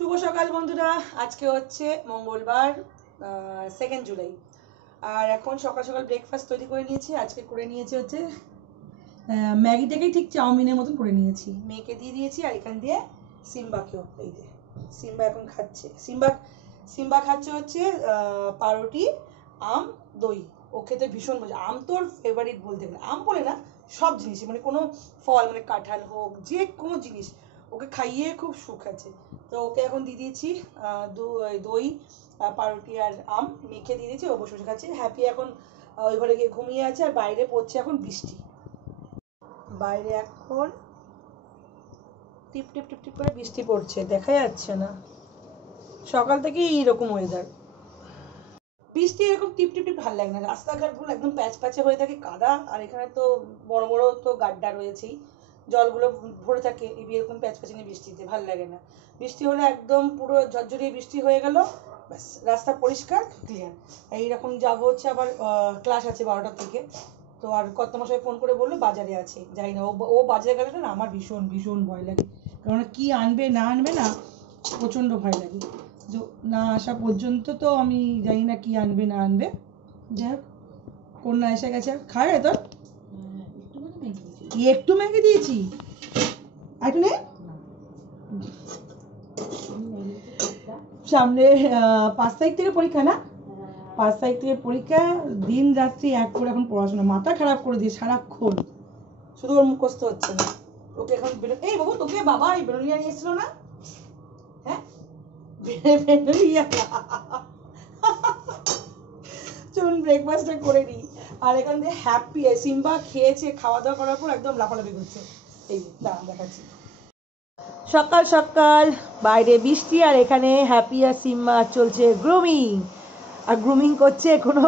শুভ সকাল বন্ধুরা। আজকে হচ্ছে মঙ্গলবার 2 জুলাই। আর এখন সকাল সকাল ব্রেকফাস্ট তৈরি করে নিয়েছি। আজকে করে নিয়েছি হচ্ছে ম্যাগিটাকেই ঠিক চাউমিনের মতন করে নিয়েছি। মেয়েকে দিয়ে দিয়েছি আর এখান দিয়ে সিম্বাকেও। এই যে সিম্বা এখন খাচ্ছে। সিম্বা খাচ্ছে হচ্ছে পাউরুটি, আম, দই। ও খেতে ভীষণ মজা। আম তো ওর ফেভারিট বলতে গেলে। আম বলে না, সব জিনিসই, মানে কোনো ফল, মানে কাঁঠাল হোক, যে কোনো জিনিস ওকে খাইয়ে খুব সুখ আছে। তো ওকে এখন দিয়ে দিয়েছি দই, পাউরুটি আর আম মেখে দিয়ে দিয়েছি। ও বসে বসে খাচ্ছে। হ্যাপি এখন ওই ঘরে গিয়ে ঘুমিয়ে আছে। আর বাইরে পড়ছে এখন বৃষ্টি। বাইরে এখন টিপ টিপ টিপ টিপ করে বৃষ্টি পড়ছে, দেখা যাচ্ছে না। সকাল থেকেই এইরকম ওয়েদার। বৃষ্টি এরকম টিপ টিপ টিপ ভালো লাগে না। রাস্তাঘাটগুলো একদম প্যাচ প্যাচে হয়ে থাকে, কাদা। আর এখানে তো বড় বড় তো গাড্ডা রয়েছেই, জলগুলো ভরে থাকে। এরকম প্যাচ প্যাচানি বৃষ্টিতে ভালো লাগে না। বৃষ্টি হলে একদম পুরো ঝরঝরিয়ে বৃষ্টি হয়ে গেল, ব্যাস রাস্তা পরিষ্কার, ক্লিয়ার। এইরকম যাবো হচ্ছে আবার ক্লাস আছে 12টা থেকে। তো আর কর্তামশাই ফোন করে বললো বাজারে আছে, যাই না। ও বাজারে গেলে না আমার ভীষণ ভীষণ ভয় লাগে। কেননা কি আনবে না আনবে না, প্রচণ্ড ভয় লাগে। না আসা পর্যন্ত তো আমি জানি না কি আনবে না আনবে। যাই হোক, কন্যা এসে গেছে। খাবে তো? একটু ম্যাগি দিয়েছি, একটু নে। সামনে 5 তারিখ থেকে পরীক্ষা না? 5 তারিখ থেকে পরীক্ষা। দিন রাত্রি এক করে এখন পড়াশোনা, মাথা খারাপ করে দিয়ে সারাক্ষণ। শুধু ওর মুখস্থ হচ্ছে না। ওকে এখন এই বাবু, তোকে বাবা এই বেরোলিয়া নিয়ে এসেছিল না? হ্যাঁ, বেরোলিয়া। চলুন ব্রেকফাস্টটা করে নিই। আর এখান থেকে হ্যাপি সিম্বা খেয়েছে, খাওয়া দাওয়া করার পর একদম লাফালাফি করছে। এই দাঁড়ান দেখাচ্ছি। সকাল সকাল বাইরে বৃষ্টি, আর এখানে হ্যাপি আর সিম্বা চলছে গ্রুমিং। আর গ্রুমিং করছে, কোনো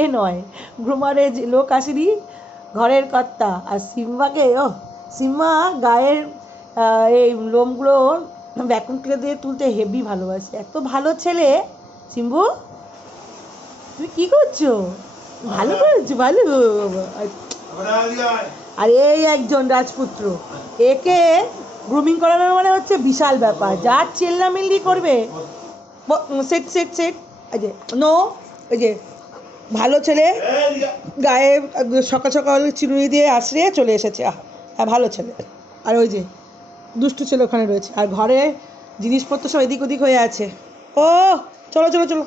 এ নয়, গ্রুমারে যে লোক আসেনি, ঘরের কর্তা। আর সিম্বাকে সিম্বা গায়ের এই লোমগুলো ভ্যাকুম ক্লিনার দিয়ে তুলতে হেভি ভালোবাসে। এত ভালো ছেলে। সিম্বু, তুমি কি করছো? ভালো করেছো, ভালো। আর এই একজন রাজপুত্র, একে গ্রুমিং করানোর মানে হচ্ছে বিশাল ব্যাপার। যা চেল্লামিল্লি করবে। Set set set. এই যে নো, এই যে ভালো ছেলে, গায়ে সকাল সকাল চিরুনি দিয়ে আছড়ে চলে এসেছে। হ্যাঁ, ভালো ছেলে। আর ওই যে দুষ্টু ছেলে ওখানে রয়েছে। আর ঘরে জিনিসপত্র সব এদিক ওদিক হয়ে আছে। ও চলো চলো চলো।